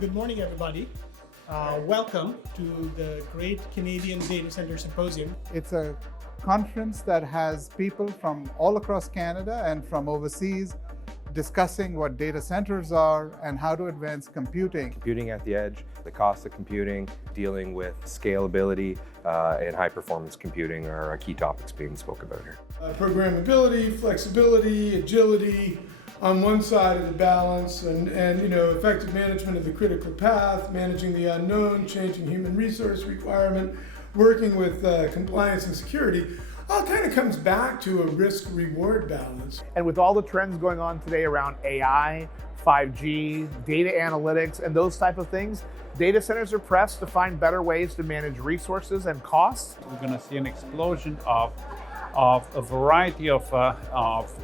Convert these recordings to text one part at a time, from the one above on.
Good morning, everybody. Welcome to the Great Canadian Data Center Symposium. It's a conference that has people from all across Canada and from overseas discussing what data centers are and how to advance computing. Computing at the edge, the cost of computing, dealing with scalability and high-performance computing are key topics being spoken about here. Programmability, flexibility, agility on one side of the balance, and effective management of the critical path, managing the unknown, changing human resource requirement, working with compliance and security, all kind of comes back to a risk-reward balance. And with all the trends going on today around AI, 5G, data analytics, and those type of things, data centers are pressed to find better ways to manage resources and costs. We're going to see an explosion of a variety of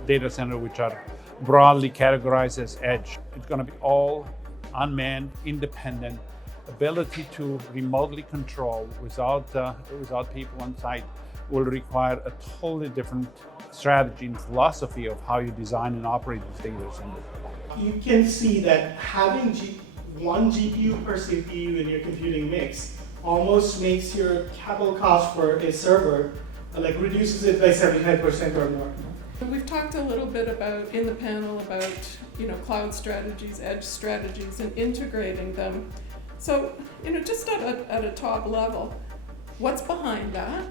data centers which are broadly categorized as edge. It's going to be all unmanned, independent, ability to remotely control without people on site will require a totally different strategy and philosophy of how you design and operate these data centers. You can see that having one GPU per CPU in your computing mix almost makes your capital cost for a server, reduces it by 75% or more. We've talked a little bit about, in the panel, about cloud strategies, edge strategies, and integrating them. So, just at a top level, what's behind that?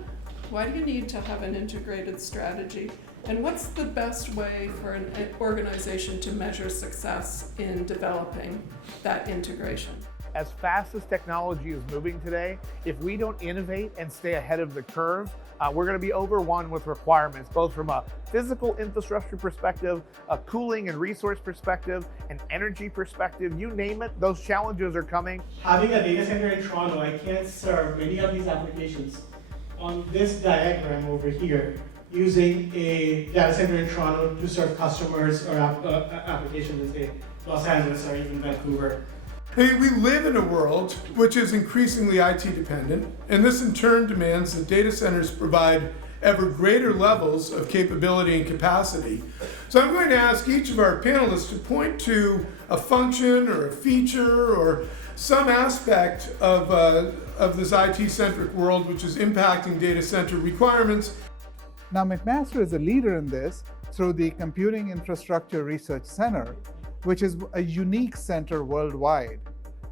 Why do you need to have an integrated strategy? And what's the best way for an organization to measure success in developing that integration? As fast as technology is moving today, if we don't innovate and stay ahead of the curve, we're going to be overrun with requirements, both from a physical infrastructure perspective, a cooling and resource perspective, an energy perspective, you name it, those challenges are coming. Having a data center in Toronto, I can't serve many of these applications on this diagram over here, using a data center in Toronto to serve customers or applications in, say, Los Angeles or even Vancouver. Hey, we live in a world which is increasingly IT dependent, and this in turn demands that data centers provide ever greater levels of capability and capacity. So I'm going to ask each of our panelists to point to a function or a feature or some aspect of this IT-centric world which is impacting data center requirements. Now, McMaster is a leader in this through the Computing Infrastructure Research Center, which is a unique center worldwide.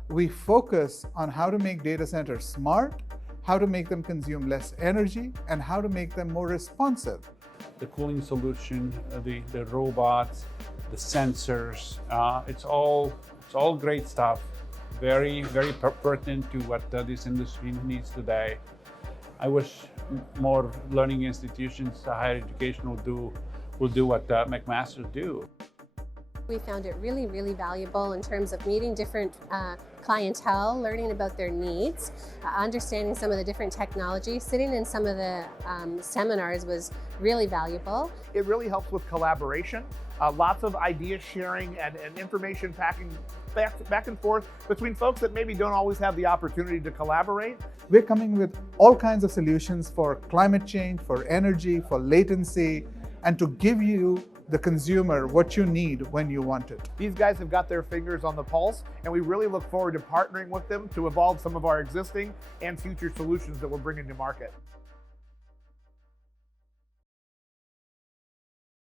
We focus on how to make data centers smart, how to make them consume less energy, and how to make them more responsive. The cooling solution, the robots, the sensors, it's all great stuff. Very, very pertinent to what this industry needs today. I wish more learning institutions, higher education will do what McMaster do. We found it really, really valuable in terms of meeting different clientele, learning about their needs, understanding some of the different technologies. Sitting in some of the seminars was really valuable. It really helps with collaboration, lots of idea sharing and information packing back and forth between folks that maybe don't always have the opportunity to collaborate. We're coming with all kinds of solutions for climate change, for energy, for latency, and to give you, the consumer, what you need when you want it. These guys have got their fingers on the pulse, and we really look forward to partnering with them to evolve some of our existing and future solutions that we're bringing to market.